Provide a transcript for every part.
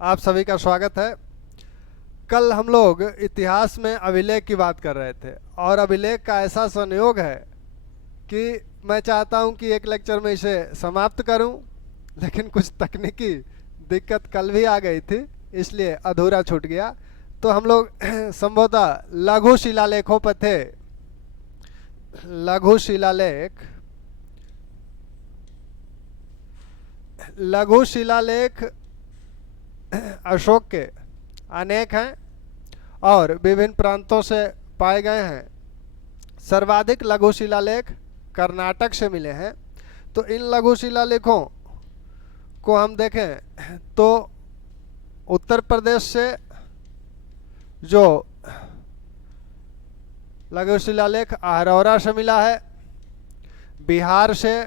आप सभी का स्वागत है। कल हम लोग इतिहास में अभिलेख की बात कर रहे थे और अभिलेख का ऐसा संयोग है कि मैं चाहता हूं कि एक लेक्चर में इसे समाप्त करूं, लेकिन कुछ तकनीकी दिक्कत कल भी आ गई थी, इसलिए अधूरा छूट गया। तो हम लोग संभवतः लघु शिलालेखों पर थे। लघु शिलालेख, लघु शिलालेख अशोक के अनेक हैं और विभिन्न प्रांतों से पाए गए हैं। सर्वाधिक लघु शिलालेख कर्नाटक से मिले हैं। तो इन लघु शिलालेखों को हम देखें तो उत्तर प्रदेश से जो लघु शिलालेख अहरौरा से मिला है, बिहार से,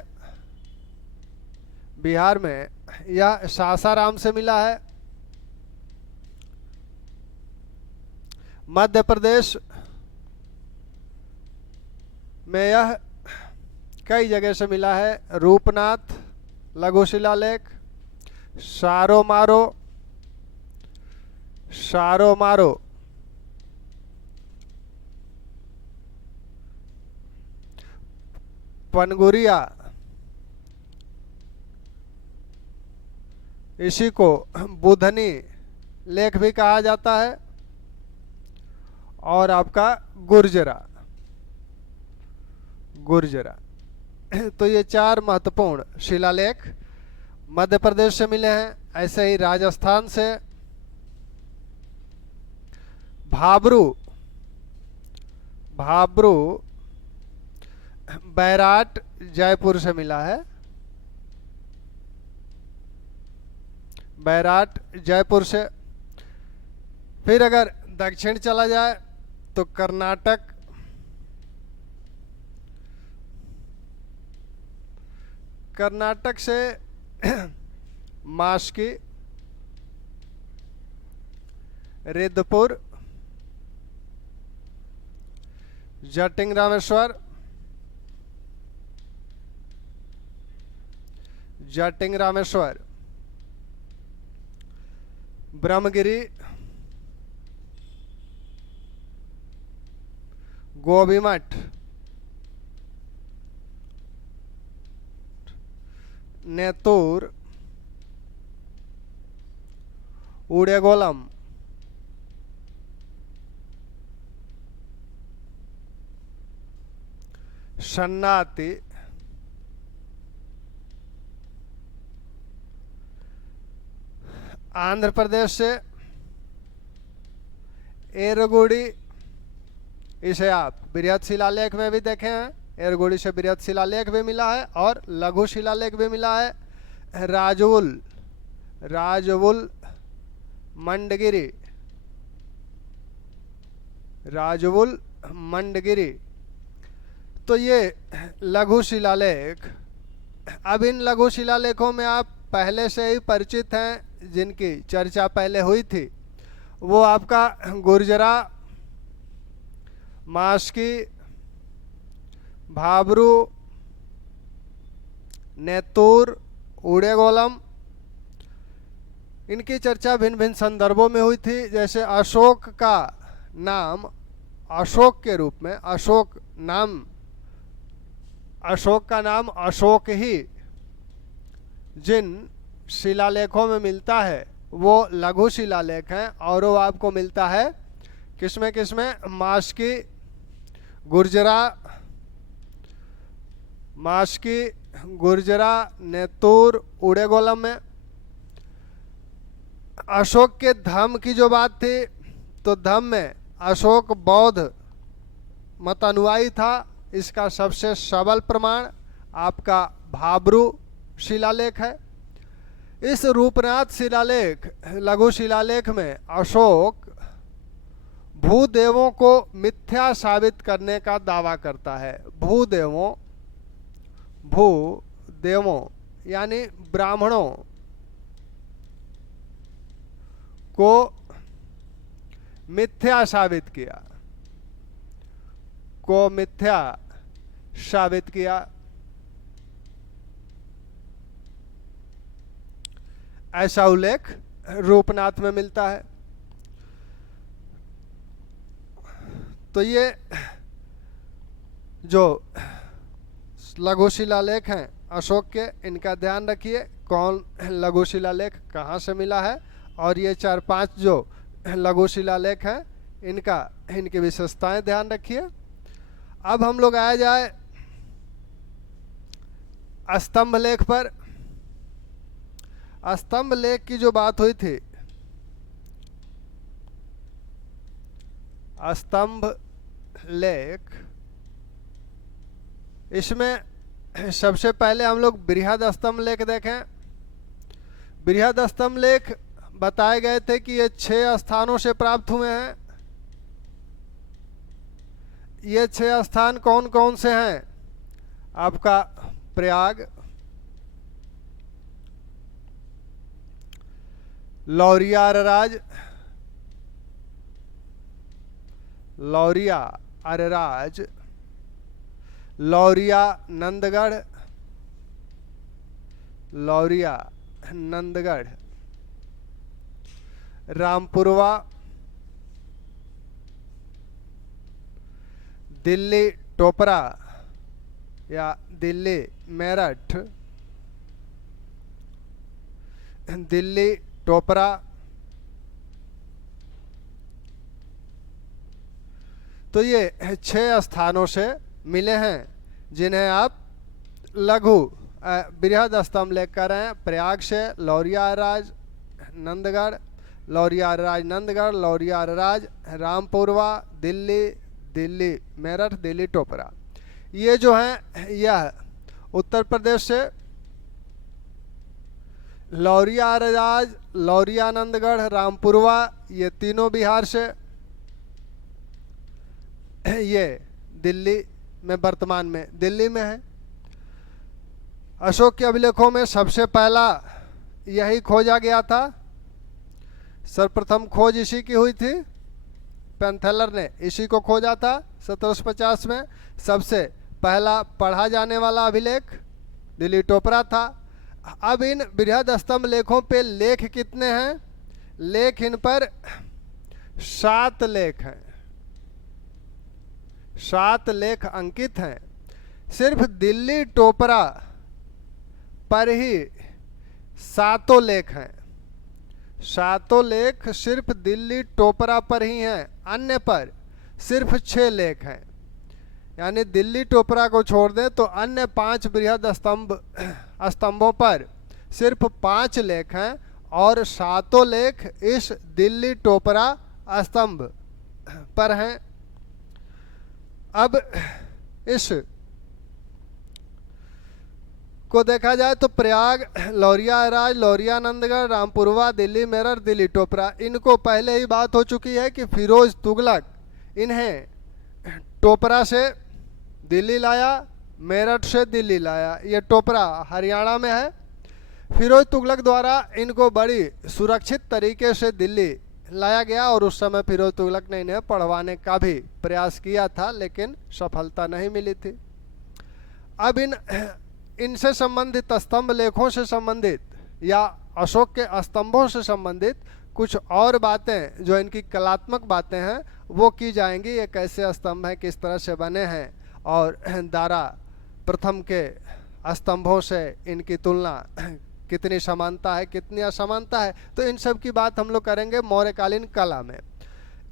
बिहार में यह सासाराम से मिला है, मध्य प्रदेश में यह कई जगह से मिला है। रूपनाथ लघु शिलालेख, सारोमारो, सारोमारो, पनगुरिया, इसी को बुधनी लेख भी कहा जाता है, और आपका गुर्जरा, गुर्जरा। तो ये चार महत्वपूर्ण शिलालेख मध्य प्रदेश से मिले हैं। ऐसे ही राजस्थान से भाबरू, भाबरू बैराट जयपुर से मिला है, बैराट जयपुर से। फिर अगर दक्षिण चला जाए तो कर्नाटक, कर्नाटक से मास्की, रिद्धपुर, जटिंग रामेश्वर, जटिंग रामेश्वर, ब्रह्मगिरी, गोबीमठ, नेतूर, उड़ेगोलम, शन्नाती, आंध्र प्रदेश से एरगुड़ी, इसे आप बृहद शिलालेख में भी देखे हैं। एरगुड़ी से बृहद शिलालेख भी मिला है और लघु शिलालेख भी मिला है। राजवुल, राजवुल, मंडगिरी, राजवुल, मंडगिरी। तो ये लघु शिलालेख, अब इन लघु शिलालेखों में आप पहले से ही परिचित हैं, जिनकी चर्चा पहले हुई थी। वो आपका गुर्जरा, मास्की, भाबरू, नेतूर, उड़ेगोलम, इनकी चर्चा भिन्न भिन्न संदर्भों में हुई थी। जैसे अशोक का नाम अशोक के रूप में, अशोक नाम, अशोक का नाम अशोक ही जिन शिलालेखों में मिलता है वो लघु शिलालेख हैं, और वो आपको मिलता है किसमें किसमें? मास्की, गुर्जरा, मास्की, गुर्जरा, नेतूर, उड़ेगोलम में। अशोक के धम्म की जो बात थी, तो धम्म में अशोक बौद्ध मत अनुयायी था। इसका सबसे सबल प्रमाण आपका भाबरू शिलालेख है। इस रूपनाथ शिलालेख, लघु शिलालेख में अशोक भूदेवों को मिथ्या साबित करने का दावा करता है। भूदेवों, भूदेवों यानी ब्राह्मणों को मिथ्या साबित किया, को मिथ्या साबित किया। ऐसा उल्लेख रूपनाथ में मिलता है। तो ये जो लघु शिलालेख हैं अशोक के, इनका ध्यान रखिए कौन लघु शिलालेख कहाँ से मिला है, और ये 4-5 जो लघु शिलालेख हैं इनकी विशेषताएं ध्यान रखिए। अब हम लोग आया जाए स्तंभ लेख पर। स्तंभ लेख की जो बात हुई थी, स्तंभ लेख, इसमें सबसे पहले हम लोग बृहद स्तंभ लेख देखें। बृहद स्तंभ लेख बताए गए थे कि ये 6 स्थानों से प्राप्त हुए हैं। ये 6 स्थान कौन कौन से हैं? आपका प्रयाग, लौरिया अरराज, लौरिया अरराज, लौरिया नंदगढ़, लौरिया नंदगढ़, रामपुरवा, दिल्ली टोपरा या दिल्ली मेरठ, दिल्ली टोपरा। तो ये 6 स्थानों से मिले हैं जिन्हें आप लघु बृहद स्तंभ लेख कर रहे हैं। प्रयाग से लौरिया राज नंदगढ़, लौरिया राज नंदगढ़, लौरिया राज रामपुरवा, दिल्ली, दिल्ली मेरठ, दिल्ली टोपरा। ये जो हैं यह उत्तर प्रदेश से, लौरिया राज, लौरिया नंदगढ़, रामपुरवा ये तीनों बिहार से, ये दिल्ली में वर्तमान में दिल्ली में है। अशोक के अभिलेखों में सबसे पहला यही खोजा गया था। सर्वप्रथम खोज इसी की हुई थी, पेंथेलर ने इसी को खोजा था 1750 में। सबसे पहला पढ़ा जाने वाला अभिलेख दिल्ली टोपरा था। अब इन बृहद स्तंभ लेखों पे लेख कितने हैं? लेख इन पर 7 लेख हैं, 7 लेख अंकित हैं। सिर्फ दिल्ली टोपरा पर ही 7 लेख हैं, 7 लेख सिर्फ दिल्ली टोपरा पर ही हैं, अन्य पर सिर्फ 6 लेख हैं। यानी दिल्ली टोपरा को छोड़ दें तो अन्य 5 बृहद स्तंभों पर सिर्फ 5 लेख हैं, और 7 लेख इस दिल्ली टोपरा स्तंभ पर हैं। अब इस को देखा जाए तो प्रयाग, लौरिया राज, लौरिया नंदगढ़, रामपुरवा, दिल्ली मेरठ, दिल्ली टोपरा, इनको पहले ही बात हो चुकी है कि फिरोज तुगलक इन्हें टोपरा से दिल्ली लाया, मेरठ से दिल्ली लाया। ये टोपरा हरियाणा में है। फिरोज तुगलक द्वारा इनको बड़ी सुरक्षित तरीके से दिल्ली लाया गया, और उस समय फिरोज तुगलक ने इन्हें पढ़वाने का भी प्रयास किया था, लेकिन सफलता नहीं मिली थी। अब इनसे संबंधित स्तंभ लेखों से संबंधित या अशोक के स्तंभों से संबंधित कुछ और बातें जो इनकी कलात्मक बातें हैं वो की जाएंगी। ये कैसे स्तंभ हैं, किस तरह से बने हैं, और दारा प्रथम के स्तंभों से इनकी तुलना कितनी समानता है, कितनी असमानता है, तो इन सब की बात हम लोग करेंगे मौर्यकालीन कला में।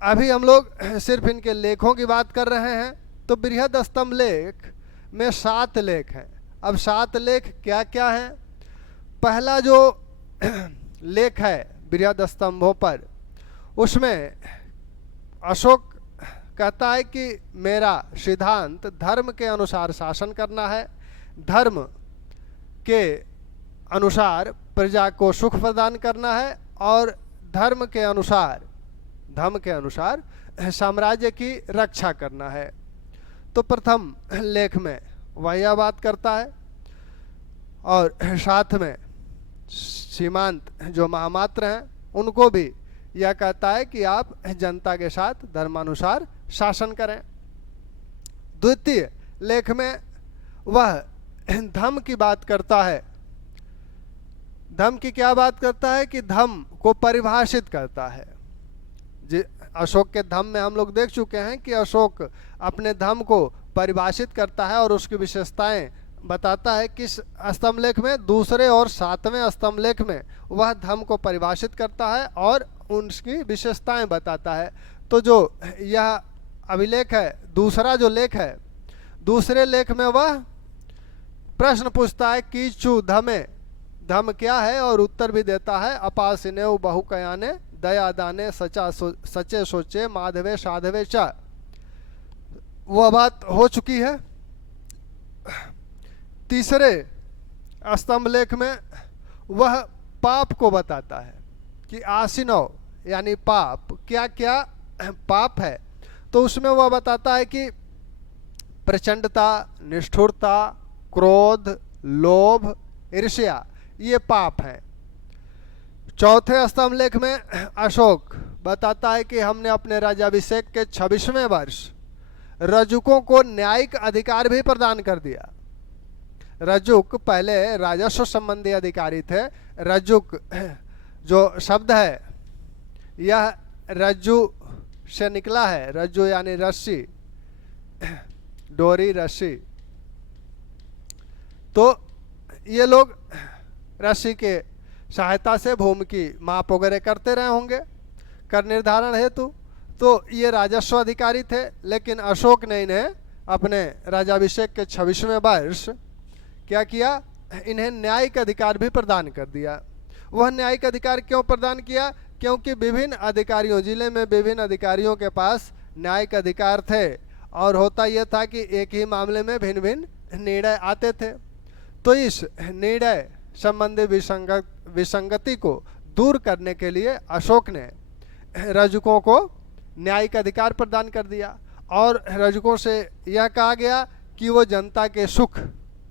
अभी हम लोग सिर्फ इनके लेखों की बात कर रहे हैं। तो बृहद स्तंभ लेख में 7 लेख हैं। अब 7 लेख क्या क्या हैं? पहला जो लेख है बृहद स्तंभों पर, उसमें अशोक कहता है कि मेरा सिद्धांत धर्म के अनुसार शासन करना है, धर्म के अनुसार प्रजा को सुख प्रदान करना है, और धर्म के अनुसार साम्राज्य की रक्षा करना है। तो प्रथम लेख में वह यह बात करता है, और साथ में सीमांत जो महामात्र हैं उनको भी यह कहता है कि आप जनता के साथ धर्मानुसार शासन करें। द्वितीय लेख में वह धम्म की बात करता है, धम की क्या बात करता है कि धम को परिभाषित करता है। अशोक के धम में हम लोग देख चुके हैं कि अशोक अपने धम को परिभाषित करता है और उसकी विशेषताएं बताता है। किस स्तंभ लेख में? दूसरे और 7वें स्तंभ लेख में वह धम को परिभाषित करता है और उनकी विशेषताएं बताता है। तो जो यह अभिलेख है, दूसरा जो लेख है, दूसरे लेख में वह प्रश्न पूछता है कीचु धमे, धम क्या है, और उत्तर भी देता है अपासिने बहुकयाने दया दाने सचे सोचे माधवे साधवे च। वह बात हो चुकी है। तीसरे स्तंभ लेख में वह पाप को बताता है कि आसिनो यानी पाप, क्या क्या पाप है। तो उसमें वह बताता है कि प्रचंडता, निष्ठुरता, क्रोध, लोभ, ईर्ष्या, ये पाप है। चौथे स्तंभ लेख में अशोक बताता है कि हमने अपने राज्याभिषेक के 26वें वर्ष रजुकों को न्यायिक अधिकार भी प्रदान कर दिया। रजुक पहले राजस्व संबंधी अधिकारी थे। रजुक जो शब्द है यह रज्जु से निकला है। रज्जु यानी रस्सी, डोरी, रस्सी। तो ये लोग रस्सी के सहायता से भूमि की माप वगैरह करते रहे होंगे कर निर्धारण हेतु। तो ये राजस्व अधिकारी थे, लेकिन अशोक ने इन्हें अपने राज्याभिषेक के 26वें वर्ष क्या किया, इन्हें न्यायिक अधिकार भी प्रदान कर दिया। वह न्यायिक अधिकार क्यों प्रदान किया? क्योंकि विभिन्न अधिकारियों, जिले में विभिन्न अधिकारियों के पास न्यायिक अधिकार थे और होता यह था कि एक ही मामले में भिन्न भिन्न निर्णय आते थे। तो इस निर्णय संबंधी विसंगति को दूर करने के लिए अशोक ने रजुकों को न्यायिक अधिकार प्रदान कर दिया और रजुकों से यह कहा गया कि वो जनता के सुख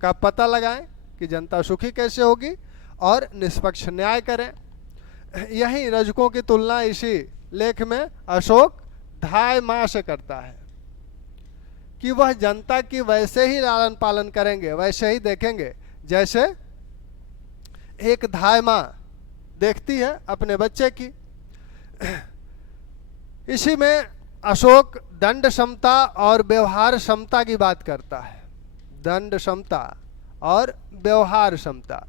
का पता लगाएं कि जनता सुखी कैसे होगी और निष्पक्ष न्याय करें। यही रजुकों की तुलना इसी लेख में अशोक धाय माँ से करता है कि वह जनता की वैसे ही लालन पालन करेंगे, वैसे ही देखेंगे जैसे एक धाय माँ देखती है अपने बच्चे की। इसी में अशोक दंड क्षमता और व्यवहार क्षमता की बात करता है। दंड क्षमता और व्यवहार क्षमता।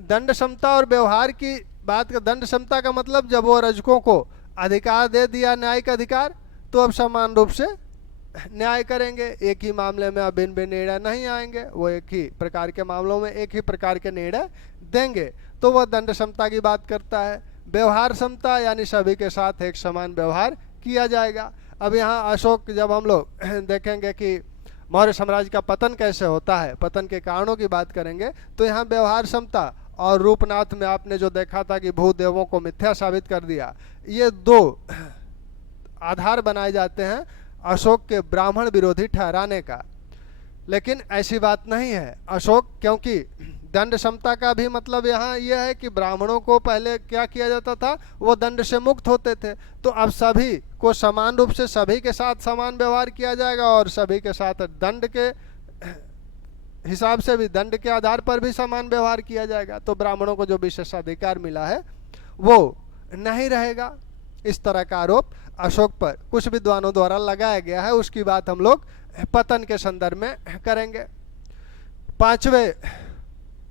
दंड क्षमता और व्यवहार की बात का, दंड क्षमता का मतलब जब वो रजकों को अधिकार दे दिया न्यायिक अधिकार, तो अब समान रूप से न्याय करेंगे। एक ही मामले में अब भिन्न भिन्न निर्णय नहीं आएंगे, वो एक ही प्रकार के मामलों में एक ही प्रकार के निर्णय देंगे। तो वह दंड क्षमता की बात करता है। व्यवहार क्षमता यानी सभी के साथ एक समान व्यवहार किया जाएगा। अब यहाँ अशोक, जब हम लोग देखेंगे कि मौर्य साम्राज्य का पतन कैसे होता है, पतन के कारणों की बात करेंगे, तो यहाँ व्यवहार क्षमता और रूपनाथ में आपने जो देखा था कि भूदेवों को मिथ्या साबित कर दिया, ये दो आधार बनाए जाते हैं अशोक के ब्राह्मण विरोधी ठहराने का। लेकिन ऐसी बात नहीं है अशोक, क्योंकि दंड क्षमता का भी मतलब यहाँ यह है कि ब्राह्मणों को पहले क्या किया जाता था, वो दंड से मुक्त होते थे। तो अब सभी को समान रूप से सभी के साथ समान व्यवहार किया जाएगा और सभी के साथ दंड के हिसाब से भी, दंड के आधार पर भी समान व्यवहार किया जाएगा। तो ब्राह्मणों को जो विशेषाधिकार मिला है वो नहीं रहेगा। इस तरह का आरोप अशोक पर कुछ विद्वानों द्वारा लगाया गया है, उसकी बात हम लोग पतन के संदर्भ में करेंगे। 5वें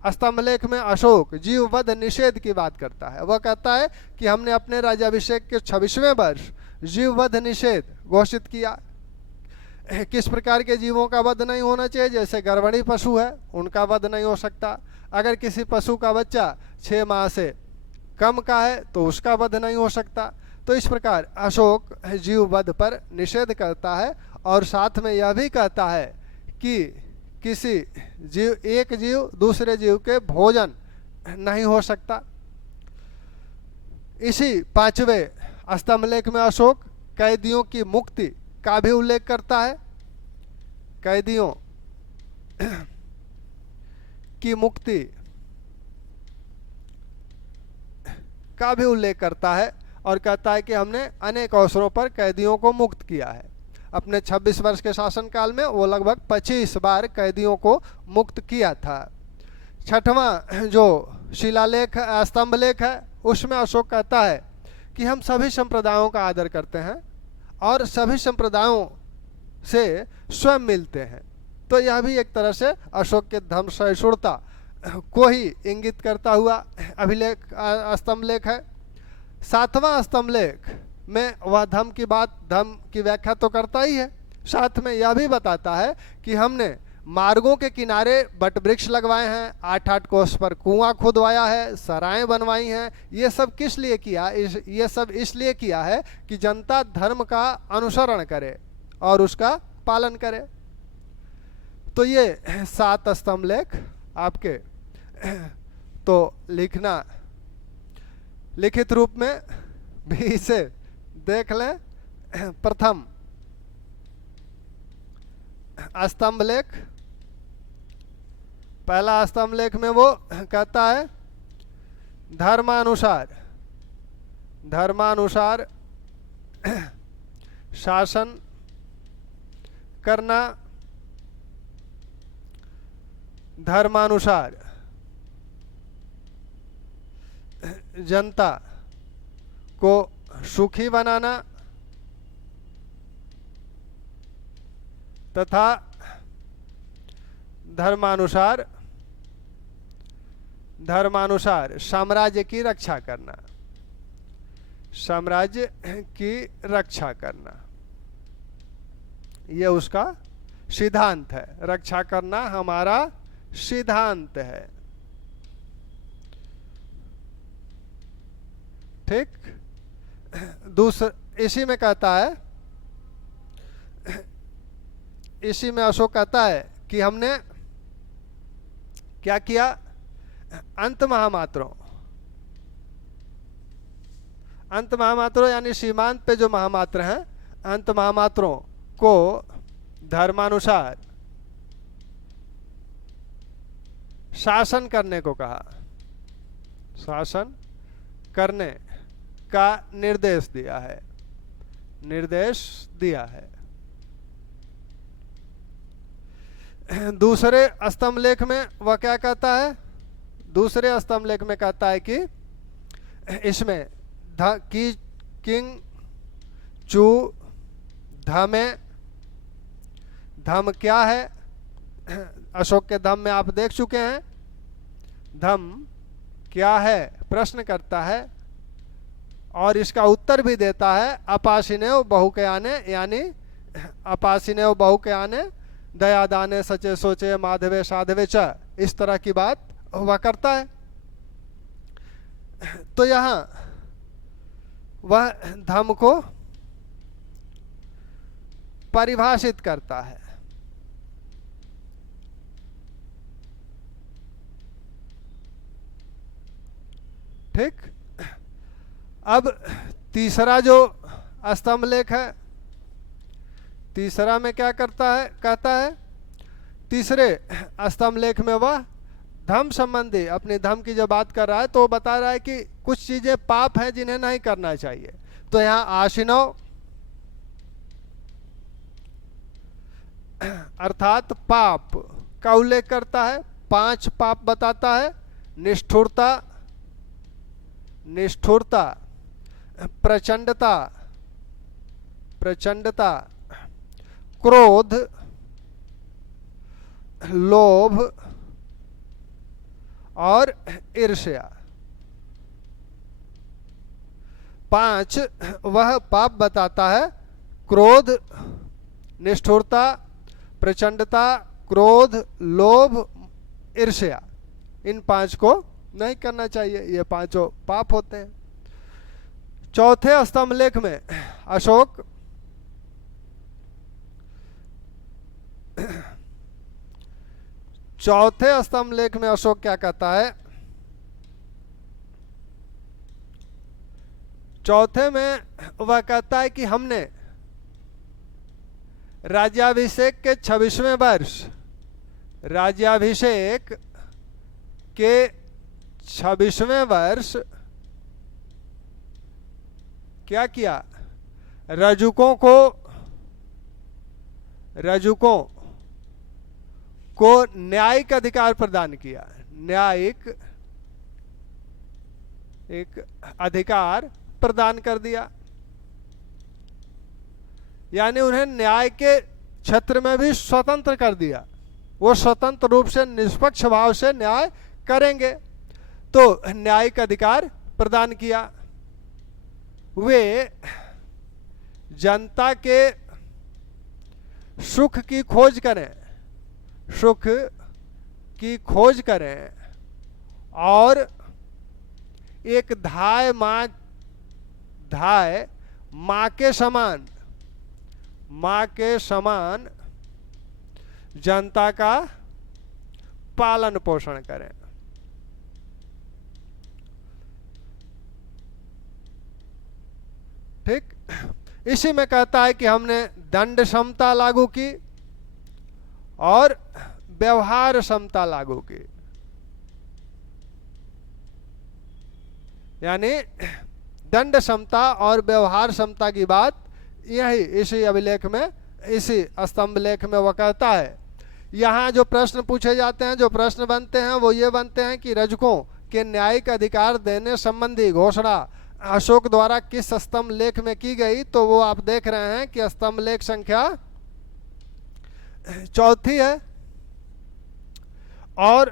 स्तंभलेख में अशोक जीववध निषेध की बात करता है। वह कहता है कि हमने अपने राज्याभिषेक के 26वें वर्ष जीववध निषेध घोषित किया। किस प्रकार के जीवों का वध नहीं होना चाहिए? जैसे गर्भणी पशु है, उनका वध नहीं हो सकता। अगर किसी पशु का बच्चा 6 माह से कम का है तो उसका वध नहीं हो सकता। तो इस प्रकार अशोक जीववध पर निषेध करता है और साथ में यह भी कहता है कि किसी जीव, एक जीव दूसरे जीव के भोजन नहीं हो सकता। इसी 5वें स्तंभलेख में अशोक कैदियों की मुक्ति का भी उल्लेख करता है। कैदियों की मुक्ति का भी उल्लेख करता है और कहता है कि हमने अनेक अवसरों पर कैदियों को मुक्त किया है। अपने 26 वर्ष के शासनकाल में वो लगभग 25 बार कैदियों को मुक्त किया था। छठवां जो शिलालेख स्तंभ लेख है उसमें अशोक कहता है कि हम सभी संप्रदायों का आदर करते हैं और सभी संप्रदायों से स्वयं मिलते हैं। तो यह भी एक तरह से अशोक के धर्म सहिष्णुता को ही इंगित करता हुआ अभिलेख स्तंभ लेख है। सातवां स्तंभ लेख में वह धर्म की बात, धर्म की व्याख्या तो करता ही है, साथ में यह भी बताता है कि हमने मार्गों के किनारे वट वृक्ष लगवाए हैं, 8-8 कोस पर कुआं खुदवाया है, सराएं बनवाई हैं। ये सब किस लिए किया? ये सब इसलिए किया है कि जनता धर्म का अनुसरण करे और उसका पालन करे। तो ये 7 स्तंभ लेख आपके तो लिखना, लिखित रूप में भी इसे देख लें। प्रथम स्तंभ लेख, पहला स्तंभ लेख में वो कहता है धर्मानुसार, धर्मानुसार शासन करना, धर्मानुसार जनता को सुखी बनाना तथा धर्मानुसार साम्राज्य की रक्षा करना, साम्राज्य की रक्षा करना, ये उसका सिद्धांत है। रक्षा करना हमारा सिद्धांत है। ठीक। दूसरा इसी में कहता है, इसी में अशोक कहता है कि हमने क्या किया? अंत महामात्रों, अंत महामात्रों यानी सीमांत पे जो महामात्र हैं, अंत महामात्रों को धर्मानुसार शासन करने को कहा, शासन करने का निर्देश दिया है, निर्देश दिया है। दूसरे स्तंभ लेख में वह क्या कहता है? दूसरे स्तंभ लेख में कहता है कि इसमें की किंग चू धमे, धम क्या है? अशोक के धम में आप देख चुके हैं। धम क्या है प्रश्न करता है और इसका उत्तर भी देता है अपासिनेव बहु के आने, यानी अपासिनेव बहु के आने दया दाने सचे सोचे माधवे साधवे च, इस तरह की बात वह करता है। तो यहां वह धम को परिभाषित करता है। ठीक। अब तीसरा जो स्तंभ लेख है, तीसरा में क्या करता है? कहता है तीसरे स्तंभ लेख में वह धर्म संबंधी अपने धर्म की जो बात कर रहा है तो बता रहा है कि कुछ चीजें पाप हैं जिन्हें नहीं करना चाहिए। तो यहाँ आशिनव अर्थात पाप का उल्लेख करता है, 5 पाप बताता है। निष्ठुरता, निष्ठुरता, प्रचंडता, प्रचंडता, क्रोध, लोभ और ईर्ष्या। 5 वह पाप बताता है। क्रोध, निष्ठुरता, प्रचंडता, क्रोध, लोभ, ईर्ष्या, इन 5 को नहीं करना चाहिए। ये 5 पाप होते हैं। चौथे स्तंभ लेख में अशोक चौथे स्तंभ लेख में अशोक क्या कहता है? चौथे में वह कहता है कि हमने राज्याभिषेक के 26वें वर्ष, राज्याभिषेक के 26वें वर्ष क्या किया? रजुकों को न्यायिक अधिकार प्रदान किया। न्यायिक एक अधिकार प्रदान कर दिया, यानी उन्हें न्याय के क्षेत्र में भी स्वतंत्र कर दिया। वो स्वतंत्र रूप से निष्पक्ष भाव से न्याय करेंगे, तो न्यायिक अधिकार प्रदान किया। वे जनता के सुख की खोज करें, सुख की खोज करें और एक धाय माँ के समान, माँ के समान जनता का पालन पोषण करें। ठीक, इसी में कहता है कि हमने दंड समता लागू की और व्यवहार समता लागू की, यानी दंड समता और व्यवहार समता की बात यही इसी अभिलेख में, इसी स्तंभ लेख में वह कहता है। यहाँ जो प्रश्न पूछे जाते हैं, जो प्रश्न बनते हैं वो ये बनते हैं कि रजकों के न्यायिक अधिकार देने संबंधी घोषणा अशोक द्वारा किस स्तंभ लेख में की गई। तो वो आप देख रहे हैं कि स्तंभ लेख संख्या 4 है। और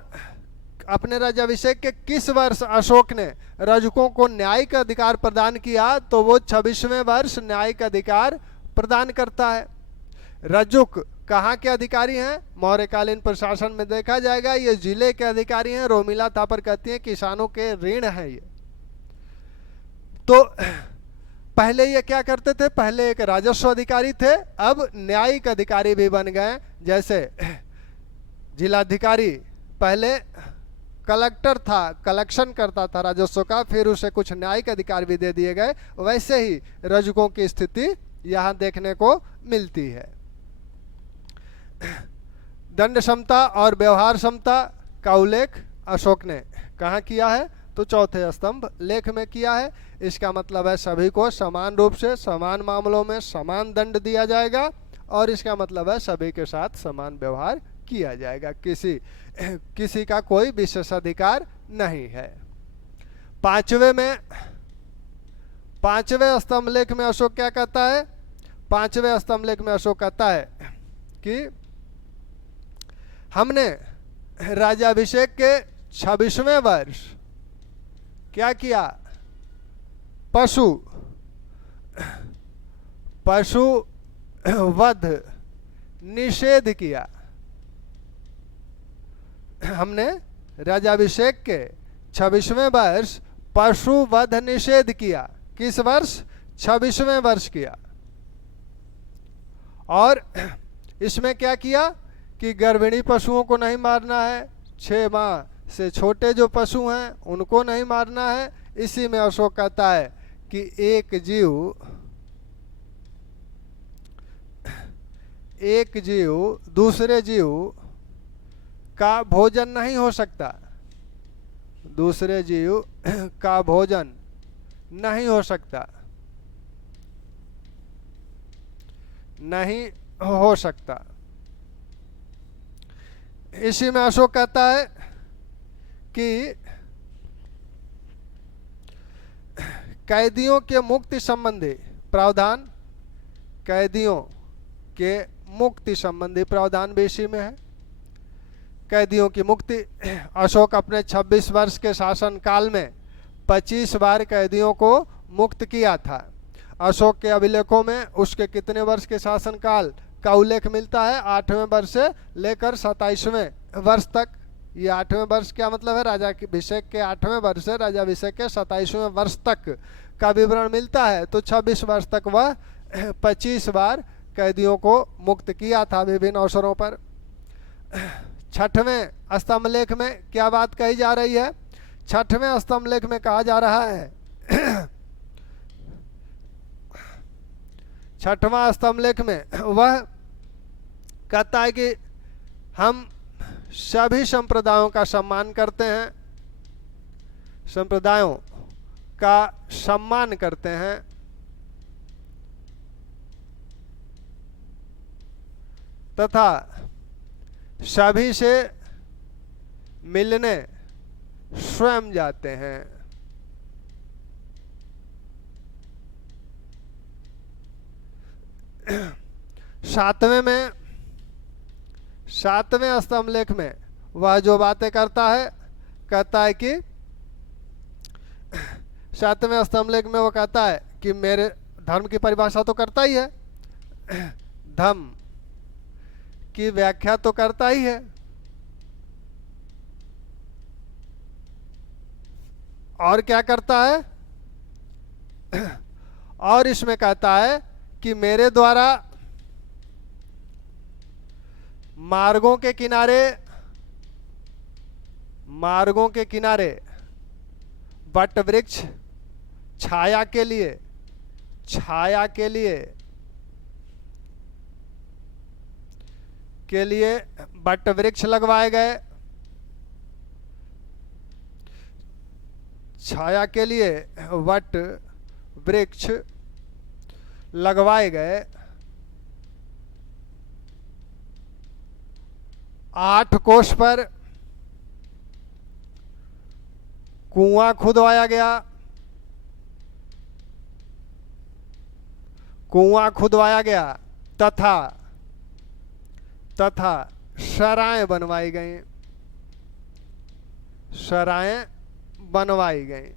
अपने राज्याभिषेक के किस वर्ष अशोक ने रजकों को न्यायिक अधिकार प्रदान किया, तो वो 26वें वर्ष न्यायिक अधिकार प्रदान करता है। रजुक कहाँ के अधिकारी हैं? मौर्यकालीन प्रशासन में देखा जाएगा ये जिले के अधिकारी हैं। रोमिला थापर कहती हैं किसानों के ऋण है ये। तो पहले ये क्या करते थे? पहले एक राजस्व अधिकारी थे, अब न्यायिक अधिकारी भी बन गए। जैसे जिलाधिकारी पहले कलेक्टर था, कलेक्शन करता था राजस्व का, फिर उसे कुछ न्यायिक अधिकार भी दे दिए गए। वैसे ही रजकों की स्थिति यहाँ देखने को मिलती है। दंड समता और व्यवहार समता का उल्लेख अशोक ने कहाँ किया है? तो 4थे स्तंभ लेख में किया है। इसका मतलब है सभी को समान रूप से समान मामलों में समान दंड दिया जाएगा और इसका मतलब है सभी के साथ समान व्यवहार किया जाएगा, किसी का कोई विशेषाधिकार नहीं है। 5वें स्तंभ लेख में अशोक क्या कहता है? 5वें स्तंभ लेख में अशोक कहता है कि हमने राज्याभिषेक के 26वें वर्ष क्या किया? पशु वध निषेध किया। हमने राज्याभिषेक के 26वें वर्ष पशु वध निषेध किया। किस वर्ष? 26वें वर्ष किया। और इसमें क्या किया कि गर्भिणी पशुओं को नहीं मारना है, 6 माह से छोटे जो पशु हैं उनको नहीं मारना है। इसी में अशोक कहता है कि एक जीव दूसरे जीव का भोजन नहीं हो सकता, दूसरे जीव का भोजन नहीं हो सकता, नहीं हो सकता। इसी में अशोक कहता है कि कैदियों के मुक्ति संबंधी प्रावधान, कैदियों के मुक्ति संबंधी प्रावधान भी इसी में है। कैदियों की मुक्ति, अशोक अपने 26 वर्ष के शासन काल में 25 बार कैदियों को मुक्त किया था। अशोक के अभिलेखों में उसके कितने वर्ष के शासनकाल का उल्लेख मिलता है? 8वें वर्ष से लेकर 27वें वर्ष तक। ये 8वें वर्ष क्या मतलब है? राज्याभिषेक के 8वें वर्ष से राज्याभिषेक के 27वें वर्ष तक का विवरण मिलता है। तो 26 वर्ष तक वह 25 बार कैदियों को मुक्त किया था विभिन्न अवसरों पर। 6वें स्तंभ लेख में क्या बात कही जा रही है? 6वें स्तंभ लेख में कहा जा रहा है 6वां स्तंभ लेख में वह कहता है कि हम सभी संप्रदायों का सम्मान करते हैं, संप्रदायों का सम्मान करते हैं तथा सभी से मिलने स्वयं जाते हैं। सातवें स्तंभ लेख में वह जो बातें करता है, कहता है कि सातवें स्तंभ लेख में वो कहता है कि मेरे धर्म की परिभाषा तो करता ही है, धर्म की व्याख्या तो करता ही है, और क्या करता है, और इसमें कहता है कि मेरे द्वारा मार्गों के किनारे वट वृक्ष छाया के लिए वट वृक्ष लगवाए गए, छाया के लिए वट वृक्ष लगवाए गए। 8 कोष पर कुआं खुदवाया गया तथा सराएं बनवाई गई।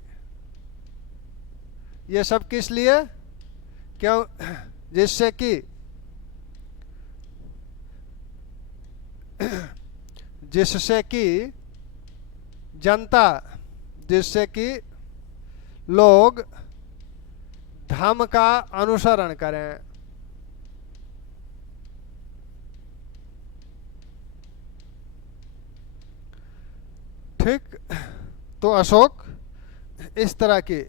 ये सब किस लिए? क्यों? जिससे कि जनता, जिससे कि लोग धर्म का अनुसरण करें। ठीक, तो अशोक इस तरह की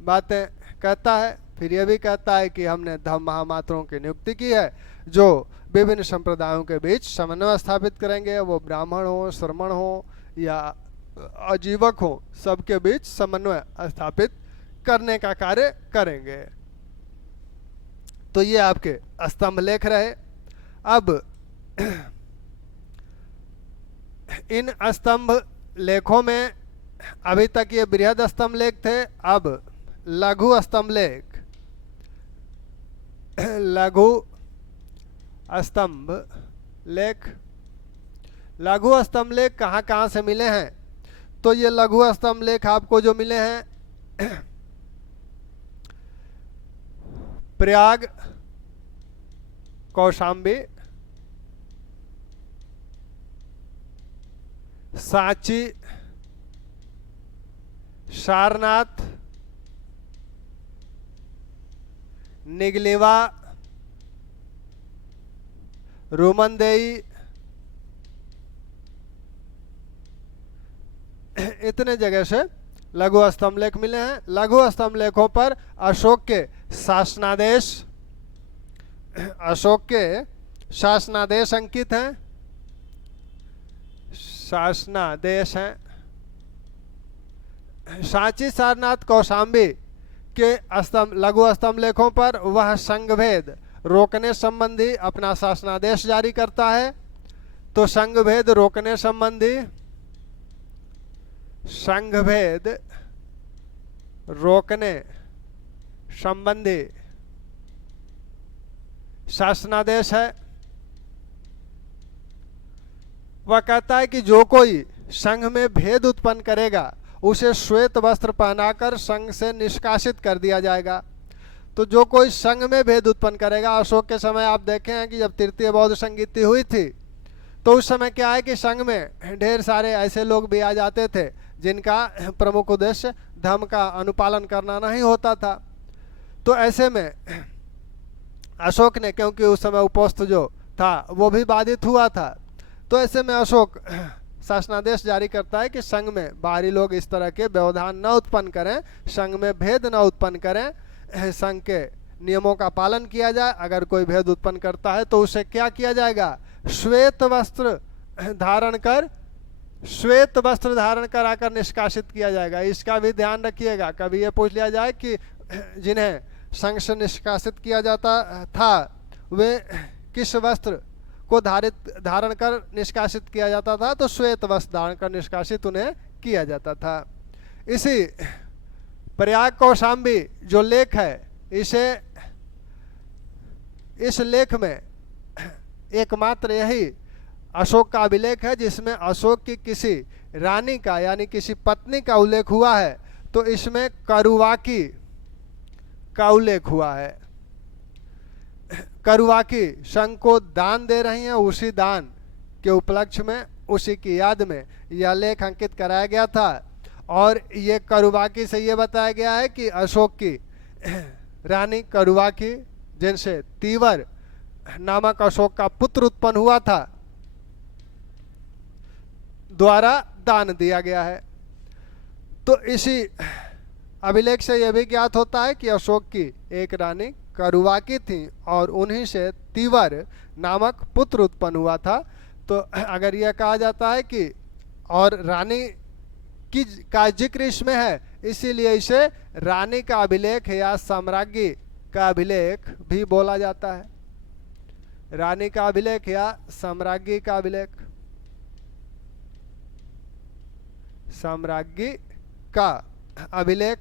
बातें कहता है। फिर यह भी कहता है कि हमने धर्म महामात्रों की नियुक्ति की है जो विभिन्न संप्रदायों के बीच समन्वय स्थापित करेंगे, वो ब्राह्मण हो, श्रमण हो या आजीवक हो, सबके बीच समन्वय स्थापित करने का कार्य करेंगे। तो ये आपके स्तंभ लेख रहे। अब इन स्तंभ लेखों में अभी तक ये बृहद स्तंभ लेख थे। अब लघु स्तंभ लेख, लघु स्तंभ लेख कहाँ कहाँ से मिले हैं? तो ये लघु स्तंभ लेख आपको जो मिले हैं प्रयाग, कौशाम्बी, सांची, सारनाथ, निगलेवा, रोमनदेई, इतने जगह से लघु स्तंभ लेख मिले हैं। लघु स्तंभ लेखों पर अशोक के शासनादेश अंकित हैं, शासनादेश हैं। सांची, सारनाथ, कौशाम्बी के लघु स्तंभ लेखों पर वह संघभेद रोकने संबंधी अपना शासनादेश जारी करता है। तो संघभेद रोकने संबंधी शासनादेश है। वह कहता है कि जो कोई संघ में भेद उत्पन्न करेगा उसे श्वेत वस्त्र पहनाकर संघ से निष्कासित कर दिया जाएगा। तो जो कोई संघ में भेद उत्पन्न करेगा, अशोक के समय आप देखे हैं कि जब तृतीय बौद्ध संगीति हुई थी तो उस समय क्या है कि संघ में ढेर सारे ऐसे लोग भी आ जाते थे जिनका प्रमुख उद्देश्य धर्म का अनुपालन करना नहीं होता था। तो ऐसे में अशोक ने, क्योंकि उस समय उपस्थ जो था वो भी बाधित हुआ था, तो ऐसे में अशोक शासनादेश जारी करता है कि संघ में बाहरी लोग इस तरह के व्यवधान न उत्पन्न करें, संघ में भेद न उत्पन्न करें, संघ के नियमों का पालन किया जाए। अगर कोई भेद उत्पन्न करता है तो उसे क्या किया जाएगा? श्वेत वस्त्र धारण कर आकर निष्कासित किया जाएगा। इसका भी ध्यान रखिएगा। कभी ये पूछ लिया जाए कि जिन्हें संघ से निष्कासित किया जाता था वे किस वस्त्र को धारण कर निष्कासित किया जाता था, तो श्वेत वस्त्र धारण कर निष्कासित उन्हें किया जाता था। इसी प्रयाग कौशाम्बी जो लेख है, इस लेख में एकमात्र यही अशोक का अभिलेख है जिसमें अशोक की किसी रानी का यानी किसी पत्नी का उल्लेख हुआ है। तो इसमें करुवाकी का उल्लेख हुआ है। करुवाकी संघ को दान दे रही हैं, उसी दान के उपलक्ष्य में, उसी की याद में यह लेख अंकित कराया गया था। और ये करुवाकी से ये बताया गया है कि अशोक की रानी करुवाकी, जिनसे तीवर नामक अशोक का पुत्र उत्पन्न हुआ था, द्वारा दान दिया गया है। तो इसी अभिलेख से यह भी ज्ञात होता है कि अशोक की एक रानी करुवाकी थी और उन्हीं से तीवर नामक पुत्र उत्पन्न हुआ था। तो अगर यह कहा जाता है कि और रानी की का जिक्र इसमें है, इसीलिए इसे रानी का अभिलेख या साम्राज्ञी का अभिलेख भी बोला जाता है। रानी का अभिलेख या साम्राज्ञी का अभिलेख। साम्राज्ञी का अभिलेख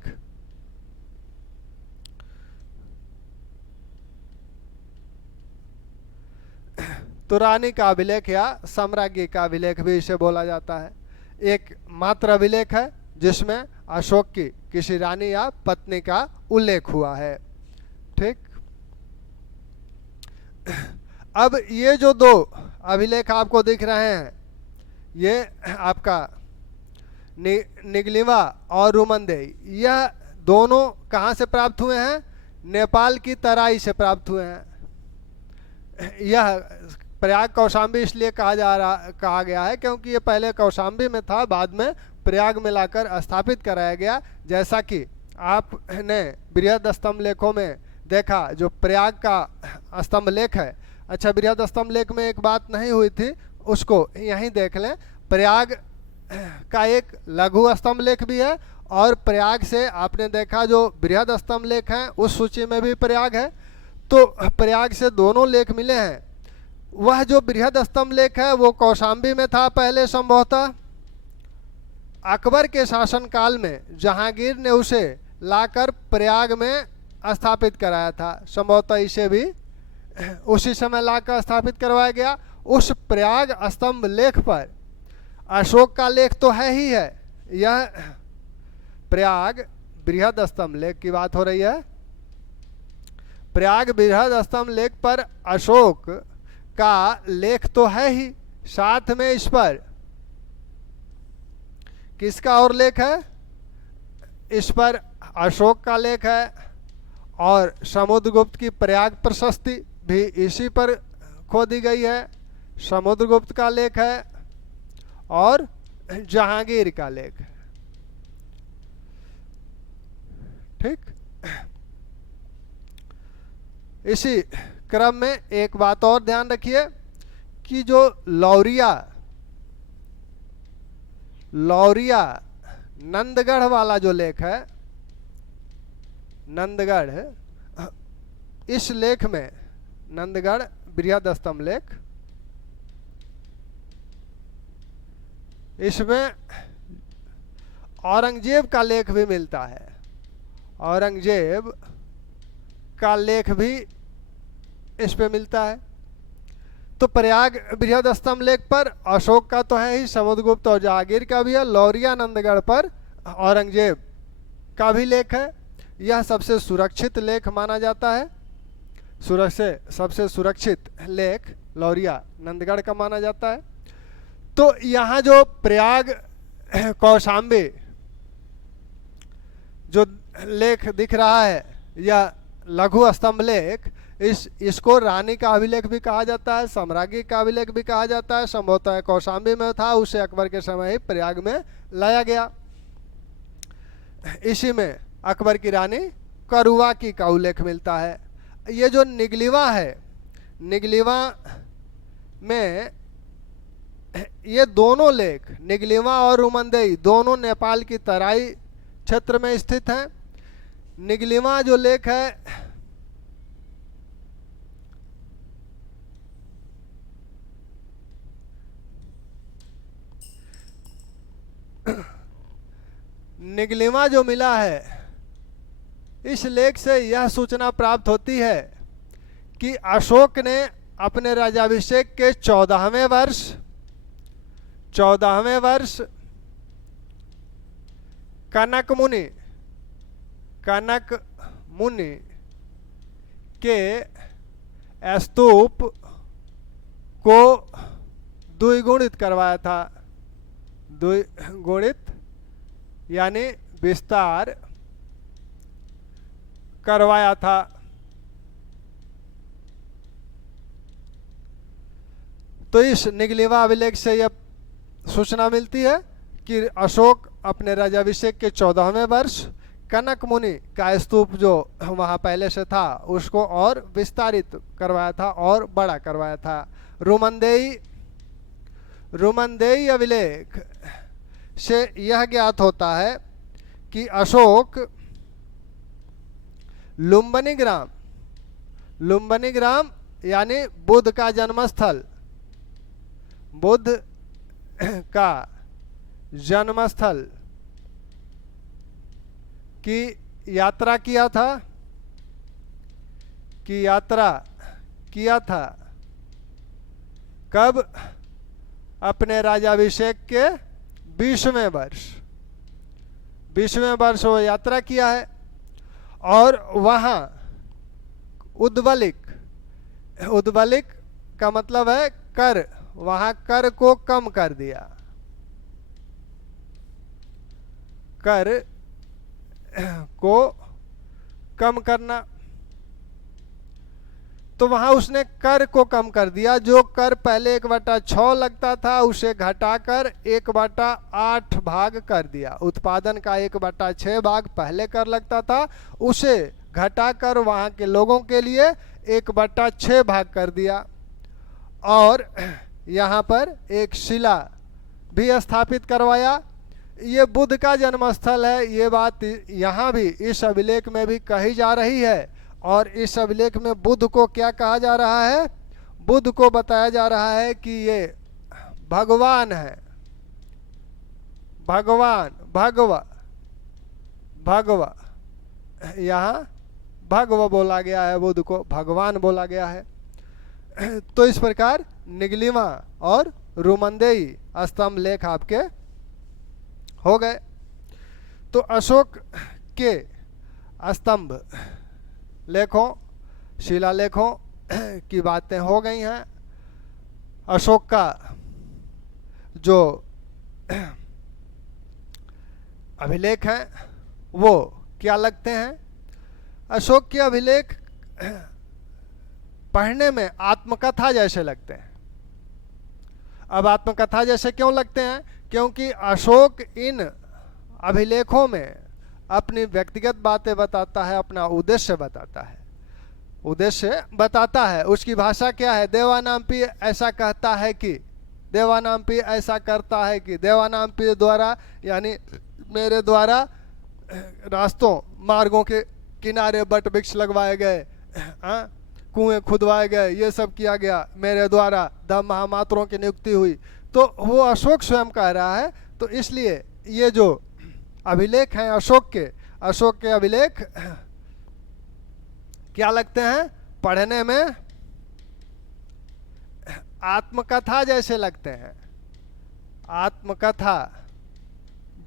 तो रानी का अभिलेख या साम्राज्ञी का अभिलेख भी इसे बोला जाता है। एक मात्र अभिलेख है जिसमें अशोक की किसी रानी या पत्नी का उल्लेख हुआ है। ठीक। अब ये जो दो अभिलेख आपको दिख रहे हैं, ये आपका निगलिवा और रुमनदेई, यह दोनों कहाँ से प्राप्त हुए हैं? नेपाल की तराई से प्राप्त हुए हैं। यह प्रयाग कौशाम्बी इसलिए कहा गया है क्योंकि ये पहले कौशाम्बी में था, बाद में प्रयाग में लाकर स्थापित कराया गया। जैसा कि आपने बृहद स्तंभ लेखों में देखा, जो प्रयाग का स्तंभ लेख है। अच्छा, बृहद स्तंभ लेख में एक बात नहीं हुई थी, उसको यहीं देख लें। प्रयाग का एक लघु स्तंभ लेख भी है और प्रयाग से आपने देखा जो बृहद स्तंभ लेख है उस सूची में भी प्रयाग है। तो प्रयाग से दोनों लेख मिले हैं। वह जो बृहद स्तंभ लेख है वो कौशाम्बी में था पहले संभवतः। अकबर के शासनकाल में जहांगीर ने उसे लाकर प्रयाग में स्थापित कराया था। संभवतः इसे भी उसी समय लाकर स्थापित करवाया गया। उस प्रयाग स्तंभ लेख पर अशोक का लेख तो है ही है। यह प्रयाग बृहद स्तंभ लेख की बात हो रही है। प्रयाग बृहद स्तंभ लेख पर अशोक का लेख तो है ही, साथ में इस पर किसका और लेख है? इस पर अशोक का लेख है और समुद्रगुप्त की प्रयाग प्रशस्ति भी इसी पर खोदी गई है। समुद्रगुप्त का लेख है और जहांगीर का लेख है। ठीक। इसी क्रम में एक बात और ध्यान रखिए कि जो लौरिया नंदगढ़ वाला जो लेख है, नंदगढ़, इस लेख में नंदगढ़ बृहद स्तंभ लेख, इसमें औरंगजेब का लेख भी मिलता है। औरंगजेब का लेख भी इस पे मिलता है। तो प्रयाग बृहद स्तंभ लेख पर अशोक का तो है ही, समुद्रगुप्त और जहांगीर का भी है। लौरिया नंदगढ़ पर औरंगजेब का भी लेख है। यह सबसे सुरक्षित लेख माना जाता है। सबसे सुरक्षित लेख लौरिया नंदगढ़ का माना जाता है। तो यहाँ जो प्रयाग कौशाम्बी जो लेख दिख रहा है, यह लघु स्तंभ लेख, इसको रानी का अभिलेख भी कहा जाता है, साम्राज्ञी का अभिलेख भी कहा जाता है। संभवतः कौशाम्बी में था, उसे अकबर के समय ही प्रयाग में लाया गया। इसी में अकबर की रानी करुवाकी का उल्लेख मिलता है। ये जो निगलिवा है, निगलिवा में ये दोनों लेख, निगलिवा और रुमनदेई, दोनों नेपाल की तराई क्षेत्र में स्थित हैं। निगलिवा जो लेख है निगलिमा जो मिला है, इस लेख से यह सूचना प्राप्त होती है कि अशोक ने अपने राज्याभिषेक के 14वें वर्ष कनक मुनि के स्तूप को द्विगुणित करवाया था। द्विगुणित यानी विस्तार करवाया था। तो इस निगलिमा अभिलेख से यह सूचना मिलती है कि अशोक अपने राज्याभिषेक के 14वें वर्ष कनक मुनि का स्तूप जो वहाँ पहले से था उसको और विस्तारित करवाया था और बड़ा करवाया था। रुमंदेई अभिलेख से यह ज्ञात होता है कि अशोक लुम्बिनी ग्राम यानी बुद्ध का जन्मस्थल, बुद्ध का जन्मस्थल की यात्रा किया था। कब? अपने राज्याभिषेक के 20वें वर्ष वो यात्रा किया है और वहाँ उद्बलिक का मतलब है कर, वहाँ कर को कम कर दिया। कर को कम करना, तो वहां उसने कर को कम कर दिया। जो कर पहले 1/6 लगता था उसे घटाकर 1/8 भाग कर दिया। उत्पादन का 1/6 भाग पहले कर लगता था, उसे घटाकर वहां के लोगों के लिए 1/6 भाग कर दिया। और यहाँ पर एक शिला भी स्थापित करवाया। ये बुद्ध का जन्मस्थल है, ये बात यहाँ भी इस अभिलेख में भी कही जा रही है। और इस अभिलेख में बुद्ध को क्या कहा जा रहा है? बुद्ध को बताया जा रहा है कि ये भगवान है। भगवा यहाँ भगव बोला गया है, बुद्ध को भगवान बोला गया है। तो इस प्रकार निगलिमा और रुमंदेई स्तंभ लेख आपके हो गए। तो अशोक के स्तंभ लेखों, शिलालेखों की बातें हो गई हैं। अशोक का जो अभिलेख हैं वो क्या लगते हैं? अशोक के अभिलेख पढ़ने में आत्मकथा जैसे लगते हैं। अब आत्मकथा जैसे क्यों लगते हैं? क्योंकि अशोक इन अभिलेखों में अपनी व्यक्तिगत बातें बताता है, अपना उद्देश्य बताता है। उसकी भाषा क्या है? देवानाम्पी ऐसा कहता है कि, देवानाम्पी ऐसा करता है कि, देवानाम्पी द्वारा यानी मेरे द्वारा रास्तों मार्गों के किनारे वट वृक्ष लगवाए गए, कुएं खुदवाए गए, ये सब किया गया मेरे द्वारा, 10 महामात्रों की नियुक्ति हुई। तो वो अशोक स्वयं कह रहा है। तो इसलिए ये जो अभिलेख हैं अशोक के अभिलेख क्या लगते हैं? पढ़ने में आत्मकथा जैसे लगते हैं, आत्मकथा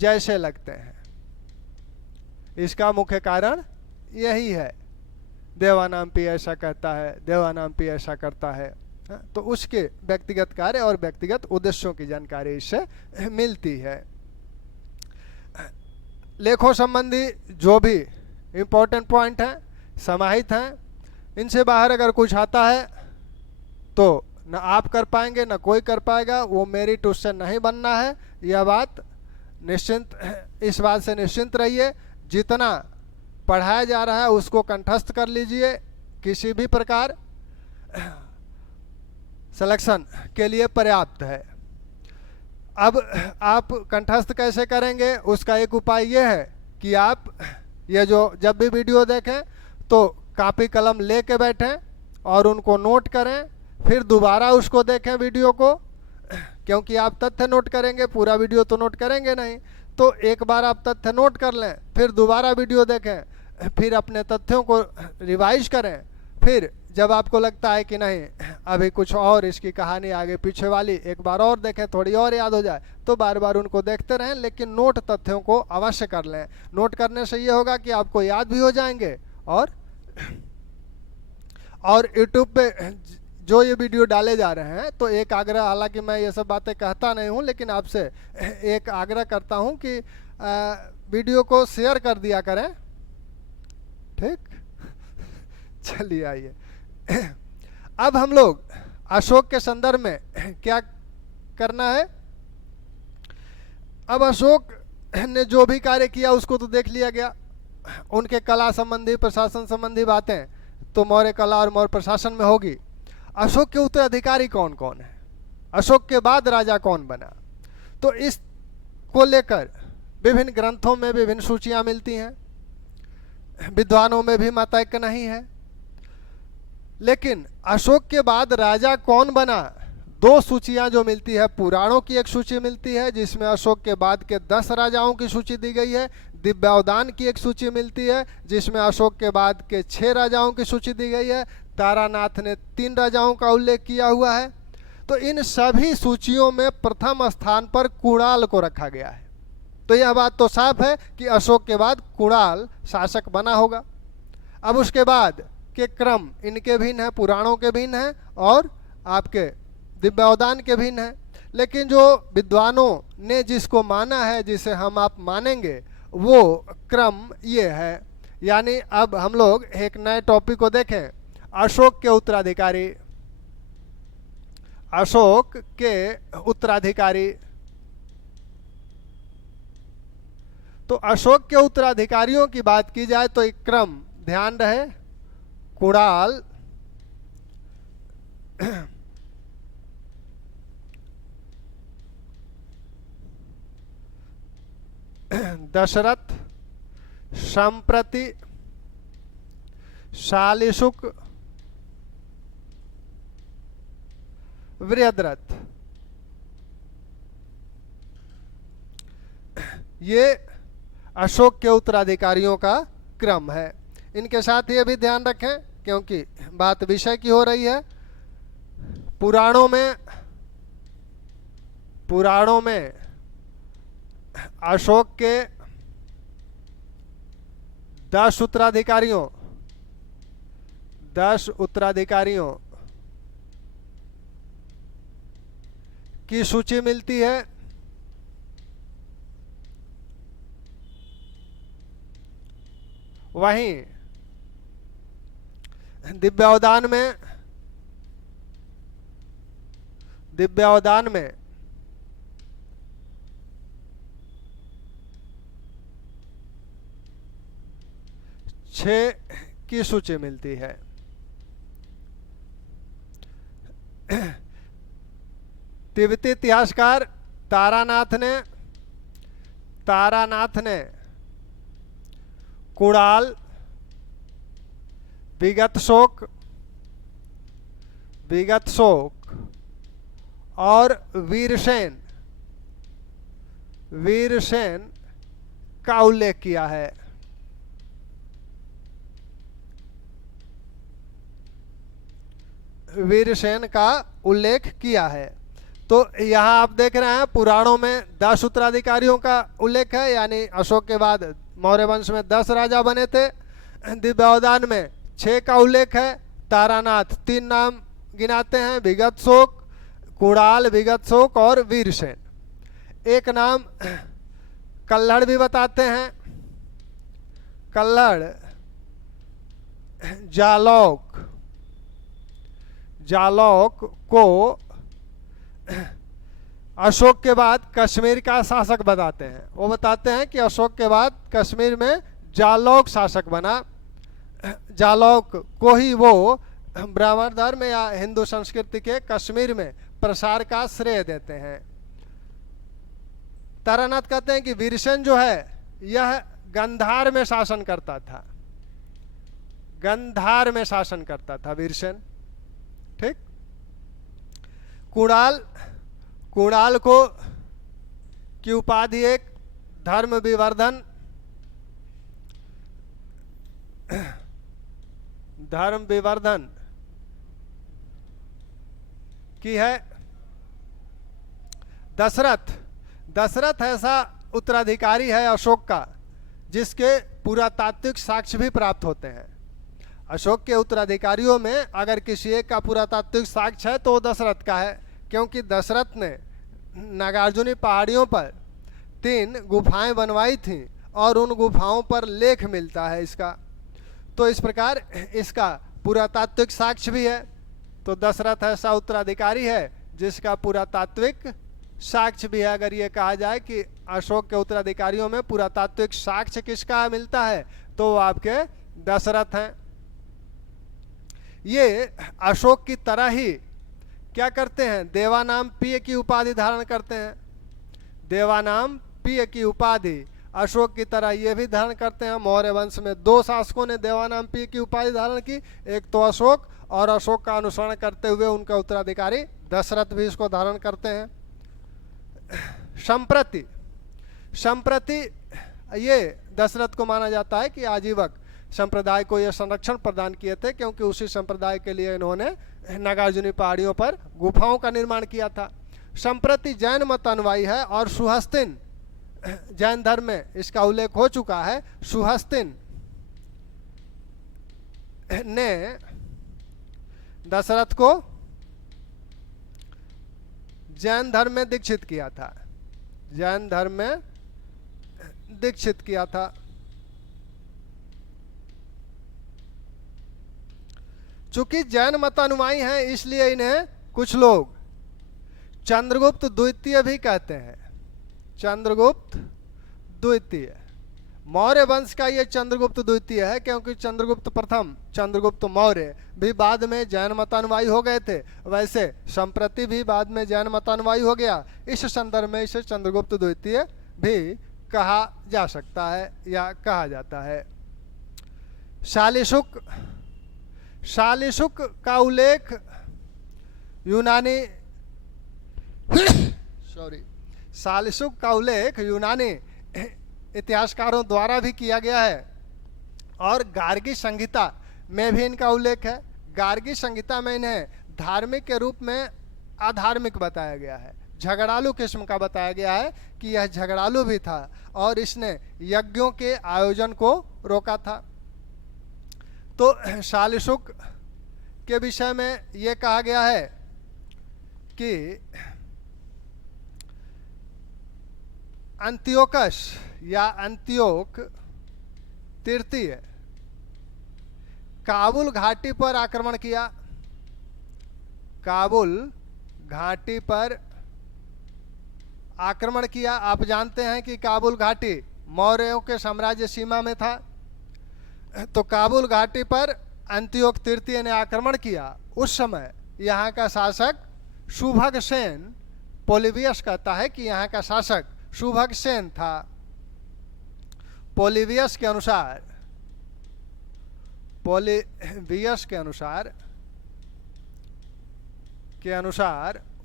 जैसे लगते हैं। इसका मुख्य कारण यही है, देवानाम्पी ऐसा कहता है, देवानाम्पी ऐसा करता है। तो उसके व्यक्तिगत कार्य और व्यक्तिगत उद्देश्यों की जानकारी इससे मिलती है। लेखों संबंधी जो भी इम्पोर्टेंट पॉइंट हैं, समाहित हैं, इनसे बाहर अगर कुछ आता है तो न आप कर पाएंगे न कोई कर पाएगा, वो मेरिट उससे नहीं बनना है। यह बात निश्चिंत, इस बात से निश्चिंत रहिए। जितना पढ़ाया जा रहा है उसको कंठस्थ कर लीजिए। किसी भी प्रकार सिलेक्शन के लिए पर्याप्त है। अब आप कंठस्थ कैसे करेंगे? उसका एक उपाय यह है कि आप ये जो जब भी वीडियो देखें तो कॉपी कलम ले के बैठें और उनको नोट करें, फिर दोबारा उसको देखें वीडियो को, क्योंकि आप तथ्य नोट करेंगे, पूरा वीडियो तो नोट करेंगे नहीं। तो एक बार आप तथ्य नोट कर लें, फिर दोबारा वीडियो देखें, फिर अपने तथ्यों को रिवाइज करें, फिर जब आपको लगता है कि नहीं अभी कुछ और इसकी कहानी आगे पीछे वाली, एक बार और देखें, थोड़ी और याद हो जाए, तो बार बार उनको देखते रहें, लेकिन नोट तथ्यों को अवश्य कर लें। नोट करने से ये होगा कि आपको याद भी हो जाएंगे, और यूट्यूब पे जो ये वीडियो डाले जा रहे हैं, तो एक आग्रह, हालांकि मैं ये सब बातें कहता नहीं हूँ, लेकिन आपसे एक आग्रह करता हूँ कि वीडियो को शेयर कर दिया करें, ठीक। चलिए आइए, अब हम लोग अशोक के संदर्भ में क्या करना है। अब अशोक ने जो भी कार्य किया उसको तो देख लिया गया, उनके कला संबंधी, प्रशासन संबंधी बातें तो मौर्य कला और मौर्य प्रशासन में होगी। अशोक के उत्तराधिकारी कौन कौन है, अशोक के बाद राजा कौन बना, तो इस को लेकर विभिन्न ग्रंथों में विभिन्न सूचियां मिलती हैं, विद्वानों में भी मत ऐक्य नहीं है। लेकिन अशोक के बाद राजा कौन बना, दो सूचियां जो मिलती है, पुराणों की एक सूची मिलती है जिसमें अशोक के बाद के 10 राजाओं की सूची दी गई है, दिव्यावदान की एक सूची मिलती है जिसमें अशोक के बाद के 6 राजाओं की सूची दी गई है, तारानाथ ने 3 राजाओं का उल्लेख किया हुआ है। तो इन सभी सूचियों में प्रथम स्थान पर कुणाल को रखा गया है। तो यह बात तो साफ है कि अशोक के बाद कुणाल शासक बना होगा। अब उसके बाद के क्रम इनके भिन्न हैं, पुराणों के भिन्न हैं और आपके दिव्यावदान के भिन्न हैं, लेकिन जो विद्वानों ने जिसको माना है, जिसे हम आप मानेंगे, वो क्रम ये है। यानी अब हम लोग एक नए टॉपिक को देखें, अशोक के उत्तराधिकारी। अशोक के उत्तराधिकारी, तो अशोक के उत्तराधिकारियों की बात की जाए तो एक क्रम ध्यान रहे, कुणाल, दशरथ, संप्रति, शालिशुक, वृहद्रथ। ये अशोक के उत्तराधिकारियों का क्रम है। इनके साथ ये भी ध्यान रखें, क्योंकि बात विषय की हो रही है, पुराणों में अशोक के 10 उत्तराधिकारियों की सूची मिलती है। वहीं दिव्यावदान में 6 की सूची मिलती है। तिब्बती इतिहासकार तारानाथ ने कुणाल, विगत शोक और वीरसेन का उल्लेख किया है। वीरसेन का उल्लेख किया है। तो यहाँ आप देख रहे हैं पुराणों में 10 उत्तराधिकारियों का उल्लेख है, यानी अशोक के बाद मौर्य वंश में 10 राजा बने थे। दिव्यावदान में 6 का उल्लेख है। तारानाथ 3 नाम गिनाते हैं, विगत शोक, कुणाल, विगत शोक और वीरसेन। एक नाम कल्हड़ भी बताते हैं, कल्हड़ जालौक को अशोक के बाद कश्मीर का शासक बताते हैं। वो बताते हैं कि अशोक के बाद कश्मीर में जालौक शासक बना। जालौक को ही वो ब्राह्मण धर्म या हिंदू संस्कृति के कश्मीर में प्रसार का श्रेय देते हैं। तारानाथ कहते हैं कि वीरसेन जो है यह गंधार में शासन करता था, वीरसेन, ठीक। कुणाल को की उपाधि एक धर्म विवर्धन, धर्म विवर्धन की है। दशरथ, दशरथ ऐसा उत्तराधिकारी है अशोक का जिसके पुरातात्विक साक्ष्य भी प्राप्त होते हैं। अशोक के उत्तराधिकारियों में अगर किसी एक का पुरातात्विक साक्ष्य है तो वो दशरथ का है, क्योंकि दशरथ ने नागार्जुनी पहाड़ियों पर 3 गुफाएं बनवाई थीं और उन गुफाओं पर लेख मिलता है इसका। तो इस प्रकार इसका पुरातात्विक साक्ष्य भी है। तो दशरथ ऐसा उत्तराधिकारी है जिसका पुरातात्विक साक्ष्य भी है। अगर ये कहा जाए कि अशोक के उत्तराधिकारियों में पुरातात्विक साक्ष्य किसका मिलता है तो वो आपके दशरथ हैं। ये अशोक की तरह ही क्या करते हैं, देवानाम प्रिय की उपाधि धारण करते हैं। देवानाम प्रिय की उपाधि अशोक की तरह ये भी धारण करते हैं। मौर्य वंश में 2 शासकों ने देवानाम प्रिय की उपाधि धारण की, एक तो अशोक, और अशोक का अनुसरण करते हुए उनका उत्तराधिकारी दशरथ भी इसको धारण करते हैं। संप्रति, संप्रति ये दशरथ को माना जाता है कि आजीवक संप्रदाय को यह संरक्षण प्रदान किए थे, क्योंकि उसी संप्रदाय के लिए इन्होंने नागार्जुनी पहाड़ियों पर गुफाओं का निर्माण किया था। संप्रति जैन मत अनुयायी है और सुहस्तिन, जैन धर्म में इसका उल्लेख हो चुका है। सुहस्तिन ने दशरथ को जैन धर्म में दीक्षित किया था, जैन धर्म में दीक्षित किया था। चूंकि जैन मत अनुयायी हैं इसलिए इन्हें कुछ लोग चंद्रगुप्त द्वितीय भी कहते हैं। चंद्रगुप्त द्वितीय, मौर्य वंश का ये चंद्रगुप्त द्वितीय है, क्योंकि चंद्रगुप्त प्रथम, चंद्रगुप्त मौर्य भी बाद में जैन मतानुयायी हो गए थे। वैसे संप्रति भी बाद में जैन मतानुयायी हो गया। इस संदर्भ में इसे चंद्रगुप्त द्वितीय भी कहा जा सकता है या कहा जाता है। शालिशुक, शालिशुक का उल्लेख यूनानी सॉरी शालिशुक का उल्लेख यूनानी इतिहासकारों द्वारा भी किया गया है और गार्गी संहिता में भी इनका उल्लेख है। गार्गी संहिता में इन्हें धार्मिक के रूप में अधार्मिक बताया गया है, झगड़ालू किस्म का बताया गया है कि यह झगड़ालू भी था और इसने यज्ञों के आयोजन को रोका था। तो शालिशुक के विषय में ये कहा गया है कि अंत्योकस या अंत्योक तृतीय काबुल घाटी पर आक्रमण किया। काबुल घाटी पर आक्रमण किया। आप जानते हैं कि काबुल घाटी मौर्यों के साम्राज्य सीमा में था। तो काबुल घाटी पर अंत्योक तृतीय ने आक्रमण किया। उस समय यहाँ का शासक सुभग सेन, पोलिबियस कहता है कि यहाँ का शासक सुभग सेन था। पोलिबियस के अनुसार, पोलिबियस के अनुसार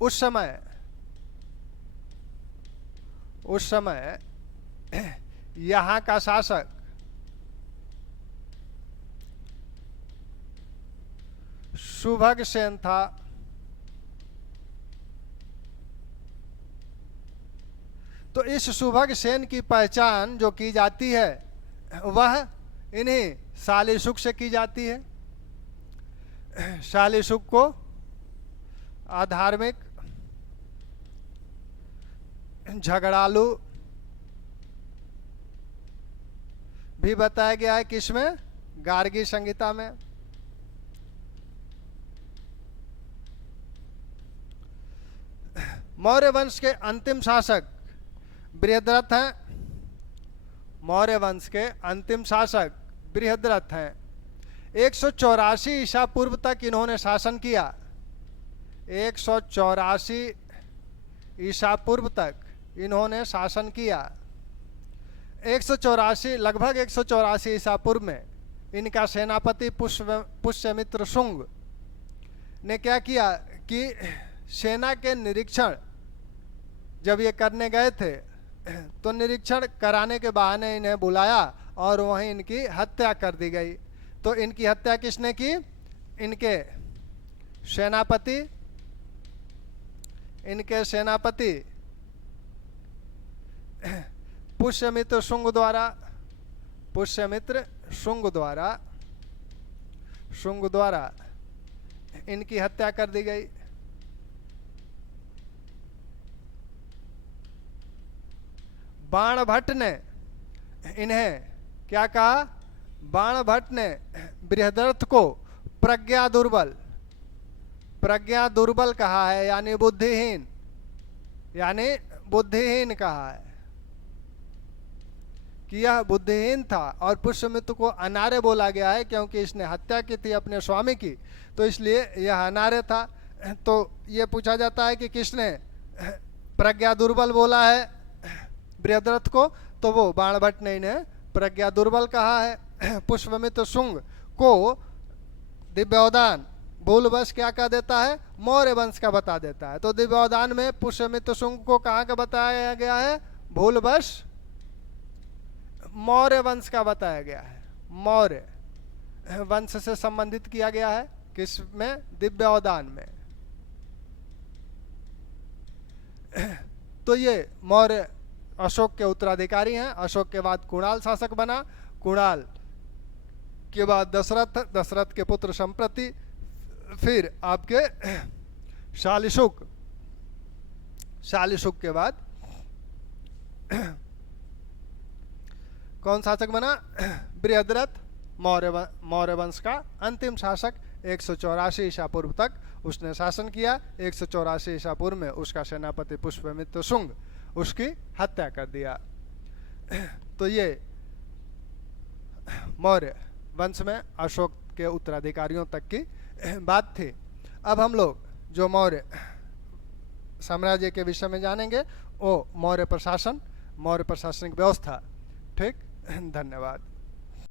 उस समय यहाँ का शासक सुभग सेन था। तो इस सुभग सेन की पहचान जो की जाती है वह इन्हीं शालिशुक से की जाती है। शालिशुक को अधार्मिक, झगड़ालू भी बताया गया है। किसमें? गार्गी संहिता में। मौर्य वंश के अंतिम शासक बृहद्रथ हैं। मौर्य वंश के अंतिम शासक बृहद्रथ हैं। 184 ईसा पूर्व तक इन्होंने शासन किया। 184 ईसा पूर्व तक इन्होंने शासन किया। 184 लगभग 184 ईसा पूर्व में इनका सेनापति पुष्यमित्र शुंग ने क्या किया कि सेना के निरीक्षण जब ये करने गए थे तो निरीक्षण कराने के बहाने इन्हें बुलाया और वहीं इनकी हत्या कर दी गई। तो इनकी हत्या किसने की? इनके सेनापति पुष्यमित्र शुंग द्वारा इनकी हत्या कर दी गई। बाणभट्ट ने इन्हें क्या कहा? बाणभट्ट ने बृहद्रथ को प्रज्ञा दुर्बल कहा है, यानी बुद्धिहीन कहा है कि यह बुद्धिहीन था। और पुष्यमित्र को अनार्य बोला गया है क्योंकि इसने हत्या की थी अपने स्वामी की, तो इसलिए यह अनार्य था। तो ये पूछा जाता है कि किसने प्रज्ञा दुर्बल बोला है बृहद्रथ को? तो वो बाणभट्ट ने इन्हें प्रज्ञा दुर्बल कहा है। पुष्यमित्र शुंग को दिव्योदान भूलवश क्या कह देता है? मौर्य वंश का बता देता है। तो दिव्योदान में पुष्यमित्र शुंग को कहाँ का बताया गया है? भूलवश मौर्य वंश का बताया गया है। मौर्य वंश से संबंधित किया गया है। किस में? दिव्योदान में। तो ये मौर्य अशोक के उत्तराधिकारी हैं। अशोक के बाद कुणाल शासक बना। कुणाल के बाद दशरथ के पुत्र संप्रति, फिर आपके शालिशुक के बाद कौन शासक बना? बृहद्रथ मौर्य वंश का अंतिम शासक। 184 ईसा पूर्व तक उसने शासन किया। 184 ईसा पूर्व में उसका सेनापति पुष्यमित्र शुंग उसकी हत्या कर दिया। तो ये मौर्य वंश में अशोक के उत्तराधिकारियों तक की बात थी। अब हम लोग जो मौर्य साम्राज्य के विषय में जानेंगे वो मौर्य प्रशासनिक व्यवस्था। ठीक, धन्यवाद।